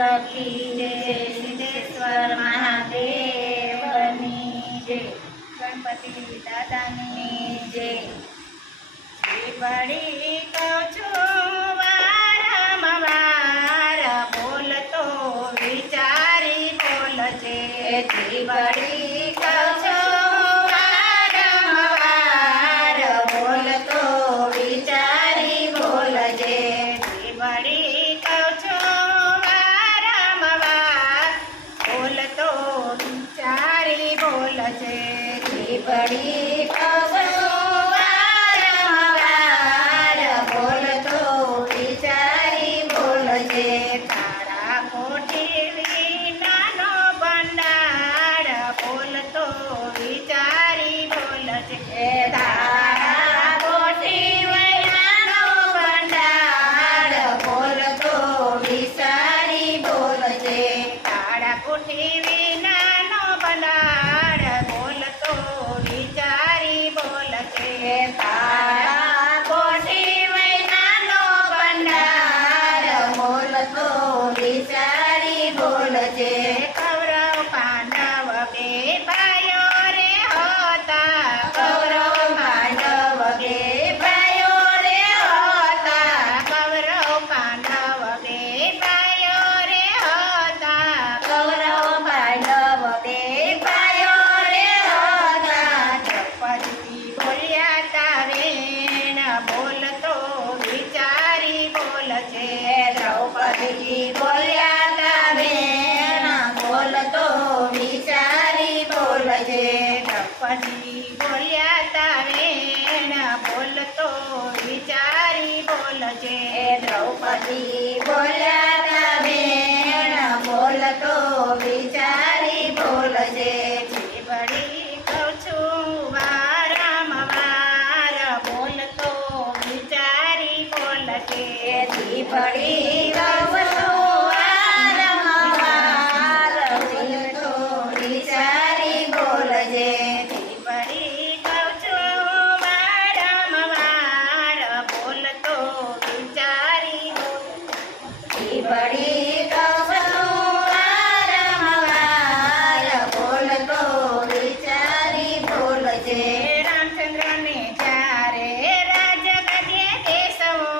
की जय, सिद्धेश्वर महादेवनी जय, गणपति दादानी जय। बड़ी कहूँ छूं वारंवार, बोलतो विचारी बोलजे। बड़ी कहूँ छूं वारंवार, बोलतो विचारी बोलजे। बड़ी कहूँ छूं वारंवार, बोलतो विचारी बोलजे। बड़ी कहूँ तारा कोठी विनानो भंडार, बोलतो विचारी बोलजे। तारा कोठी विनानो भंडार, बोलतो विचारी बोलजे। तारा कोठी विनानो भंडार, बोलतो विचारी बोलजे। तारा कोठी विनानो भंडार, बोलतो विचारी बोलजे। कौरव पांडव के भाइयो रे होता, कौरव पांडव के भाइयो रे होता, कौरव पांडव के भाइयो रे होता, कौरव पांडव के भाइयो रे होता। द्रौपदी बोलिया तारेण, बोलतो विचारी बोलजे। द्रौपदी बोलिया तारेण, बोलतो विचारी बोलजे। द्रौपदी बोलिया तारेण, बोलतो विचारी बोलजे। द्रौपदी बोलिया तारेण, बोलतो विचारी बोलजे। बड़ी कहूँ छूं वारंवार, बोलतो विचारी बोलजे। बड़ी कहूँ छूं वारंवार, बोलतो विचारी बोलजे। बड़ी कहूँ छूं वारंवार, बोलतो विचारी बोलजे। बड़ी कहूँ छूं वारंवार, बोलतो विचारी बोलजे। रामचंद्र ने जारे राज गद्ये केसवो,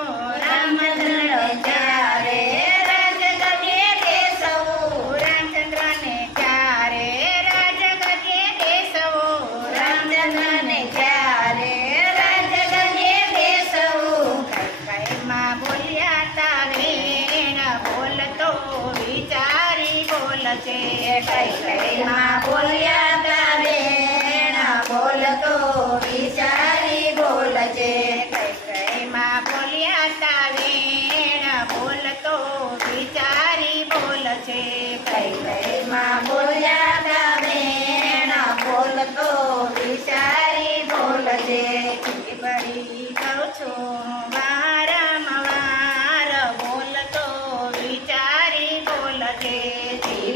रामचंद्र ने जारे राज गद्ये केसवो, रामचंद्र ने जारे राज गद्ये केसवो, रामचंद्र ने जारे राज गद्ये केसवो। कई माँ बोलिया तारेण, बोलतो विचारी बोलजे। कई माँ बोलिया तारेण, बोलतो विचारी बोलजे। कई माँ बोलिया तारेण, बोलतो विचारी बोलजे। कई माँ बोलिया तारेण, बोलतो विचारी बोलजे। बड़ी कहूँ छूं वारंवार, बोलतो विचारी बोलजे।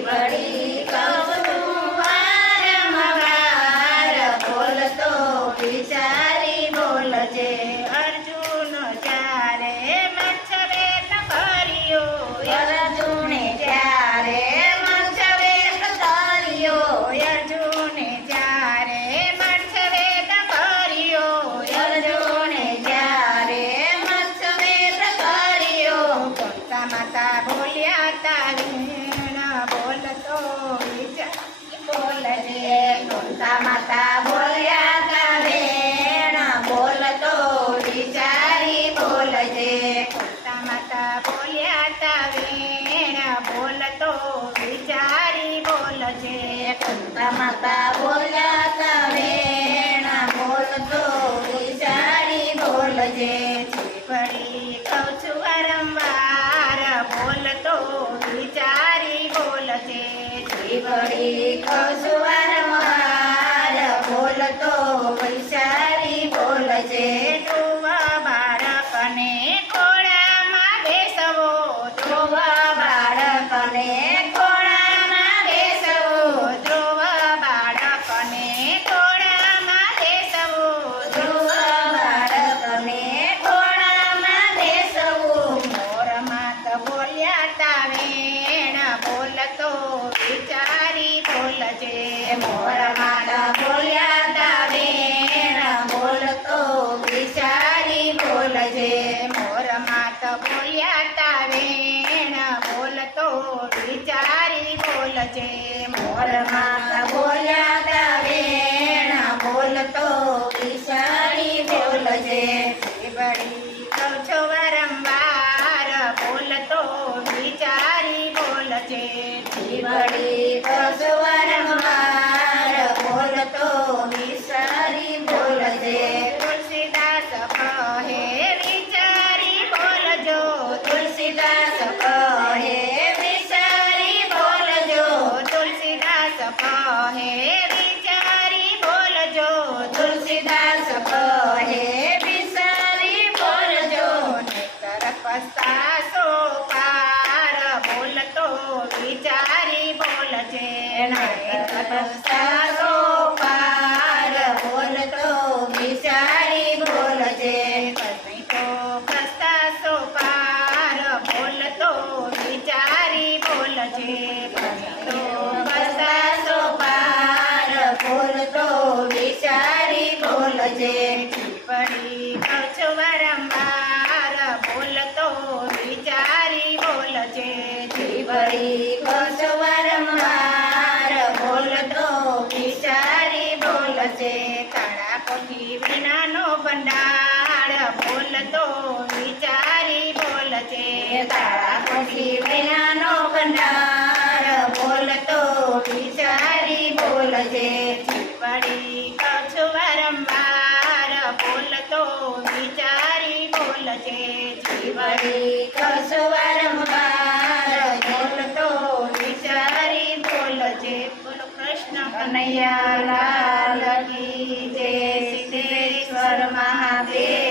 बड़ी कहूँ छूं वारंवार, बोलतो विचारी बोलजे। अर्जुन जारे मत्स्यवेद कर्यो, अर्जुन जारे मत्स्यवेद कर्यो, अर्जुन जारे मत्स्यवेद कर्यो, अर्जुन जारे मत्स्यवेद कर्यो। कुंता माता बोलिया तारेण, बोलतो विचारी बोलजे। कुंता माता बोलिया तारेण, बोलतो विचारी बोलजे। कुंता माता बोलिया तारेण, बोलतो विचारी बोलजे। कुंता माता बोलिया तारेण, बोलतो विचारी बोलजे। बड़ी कहूँ छूं वारंवार, बोलतो विचारी बोलजे। बड़ी कहूँ छूं वारंवार, बोलतो विचारी बोलजे। ધ્રુવ બાળકને ખોળામાં બેસવો, ધ્રુવ બાળકને ખોળામાં બેસવો, ધ્રુવ બાળકને ખોળામાં બેસવો, ધ્રુવ બાળકને ખોળામાં બેસવું। મોર માત બોલ્યા તાવેણ, બોલજે મોર માતા બોલ્યા તા વેણ બોલતો વિચારી બોલજે વળી કહું છું વારંવાર બોલતો વિચારી બોલજે વળી કહું છું વારંવાર બોલતો વિચારી બોલજે તુલસીદાસ કહે વિચારી બોલજો તુલસીદાસ કહે વિચારી બોલજો તુલસીદાસ કહે વિચારી બોલજો તુલસીદાસ કહે વિચારી બોલજો નહીતર પસ્તાશો પાર બોલતો વિચારી બોલજે નહીતર પસ્તાશો પાર બોલતો વિચારી બોલજે નહીં તો પસ્તાશો પાર બોલતો વિચારી બોલજે નહીં તો પસ્તાશો પાર બોલતો વિચારી બોલજે વળી કહું છું વારંવાર બોલતો વિચારી બોલજે વળી કહું છું વારંવાર બોલતો વિચારી બોલજે કાળા કોઠી વિનાનો ભંડાર બોલતો વિચારી બોલજે કાળા કોઠી વિનાનો ભંડાર બોલતો વિચારી બોલજે વળી કહું છું વારંવાર બોલતો વિચારી બોલજે વળી કહું છું વારંવાર બોલતો વિચારી બોલજે બોલો કૃષ્ણ કનૈયા લાલ કી જય સિદ્ધેશ્વર મહાદેવ